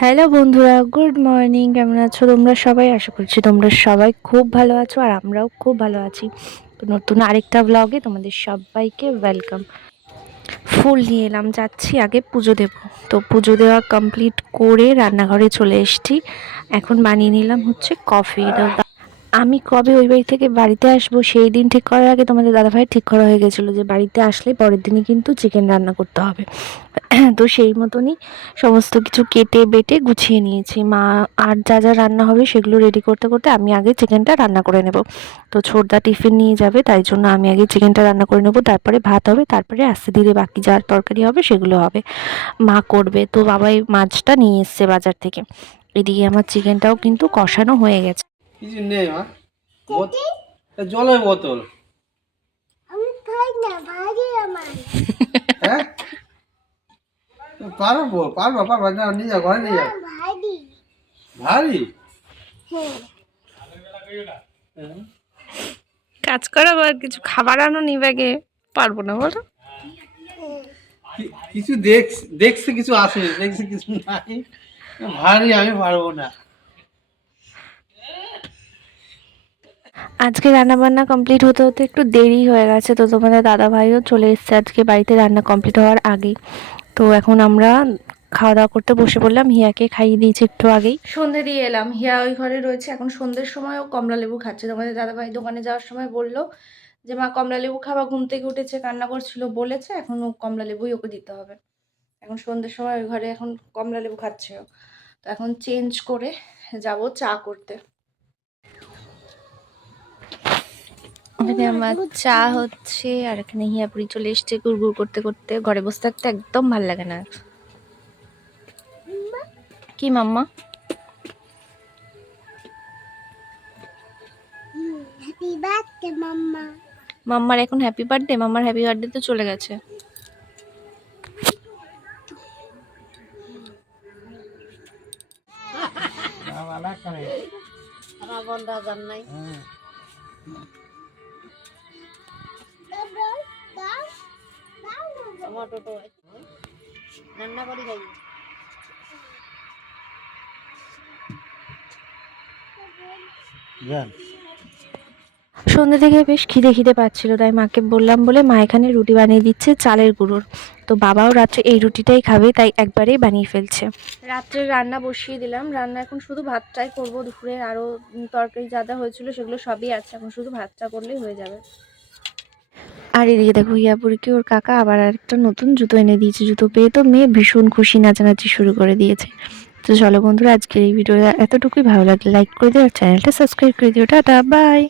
Hello বন্ধুরা, good morning. কেমন আছো তোমরা সবাই? আশা করছি তোমরা সবাই খুব ভালো আছো আর আমরাও খুব ভালো আছি। নতুন আরেকটা ব্লগে তোমাদের সবাইকে ওয়েলকাম ফুল নিয়ে এলাম, যাচ্ছি আগে পুজো দেব। তো পুজো দেওয়া কমপ্লিট করে রান্নাঘরে চলে এসেছি। এখন বানিয়ে নিলাম হচ্ছে কফি আমি কবে ওই বাড়ি থেকে বাড়িতে আসব সেই দিন ঠিক করার আগে তোমাদের দাদাভাই ঠিক করা হয়ে গেছিল যে বাড়িতে আসলে পরের দিনই কিন্তু চিকেন রান্না করতে হবে। তো সেই মতনই সমস্ত কিছু কেটে বেটে গুছিয়ে নিয়েছি। মা আর যা যা রান্না হবে সেগুলো রেডি করতে করতে আমি আগে চিকেনটা রান্না করে নেব। তো ছোটদা টিফিন নিয়ে যাবে, তাই জন্য আমি আগে চিকেনটা রান্না করে নেব। তারপরে ভাত হবে, তারপরে আস্তে ধীরে বাকি যা তরকারি হবে সেগুলো হবে। মা করবে, তো বাবাই মাছটা নিয়ে এসছে বাজার থেকে। এদিকে আমার চিকেনটাও কিন্তু কষানো হয়ে গেছে। কিছু নেই মা। জলের বোতল। আমি খাই না ভারী আমার। হ্যাঁ? পারব পারব পারব না নিয়ে যাও ঘরে নিয়ে যাও। ভারী ভারী হ্যাঁ। কাজ করাবো আর কিছু খাবার আনো নি ব্যাগে। পারব না বলো। কিছু দেখ দেখছে কিছু আছে দেখছে কিছু নাই। ভারী আমি পারব না। আজকে রান্না বান্না কমপ্লিট হতে হতে একটু দেরি হয়ে গেছে, তো তোমাদের দাদা ভাইও চলে এসেছে আজকে বাড়িতে রান্না কমপ্লিট হওয়ার আগেই। তো এখন আমরা খাওয়া দাওয়া করতে বসে পড়লাম, হিয়াকে খাইয়ে দিয়েছি একটু আগেই। সন্ধে দিয়ে এলাম, হিয়া ওই ঘরে রয়েছে, এখন সন্ধ্যের সময়ও কমলা লেবু খাচ্ছে। তোমাদের দাদা ভাই দোকানে যাওয়ার সময় বলল যে, মা, কমলা লেবু খাওয়া ঘুম থেকে উঠেছে, কান্না করছিল, বলেছে, এখন ও কমলা লেবুই ওকে দিতে হবে। এখন সন্ধ্যের সময় ওই ঘরে এখন কমলা লেবু খাচ্ছে তো এখন চেঞ্জ করে যাব চা করতে। এখানে আমার চা হচ্ছে আর এখানে হিয়াপুরি চলে এসছে গুড়গুড় করতে করতে। ঘরে বসে থাকতে একদম ভালো লাগে না। কি মাম্মা? Happy birthday mamma. মাম্মার এখন হ্যাপি বার্থডে মাম্মার হ্যাপি বার্থডে তো চলে গেছে। আমার বন্ধ হাজার নাই টমেটো রান্না করি খাই সন্ধ্যে থেকে বেশ খিদে খিদে পাচ্ছিল তাই মাকে বললাম বলে মা এখানে রুটি বানিয়ে দিচ্ছে চালের গুঁড়োর। তো বাবাও রাত্রে এই রুটিটাই খাবে তাই একবারেই বানিয়ে ফেলছে। রাত্রে রান্না বসিয়ে দিলাম। রান্না এখন শুধু ভাতটাই করব। দুপুরে আরও তরকারি যা যা হয়েছিল সেগুলো সবই আছে। এখন শুধু ভাতটা করলেই হয়ে যাবে। আর এদিকে দেখো ইয়াপুরিকে ওর কাকা আবার আরেকটা নতুন জুতো এনে দিয়েছে, জুতো পেয়ে তো মেয়ে ভীষণ খুশি, নাচানাচি শুরু করে দিয়েছে। তো চলো বন্ধুরা, আজকের এই ভিডিওটা এতটুকুই। ভালো লাগলে লাইক করে দিও, আর চ্যানেলটা সাবস্ক্রাইব করে দিও। Tata bye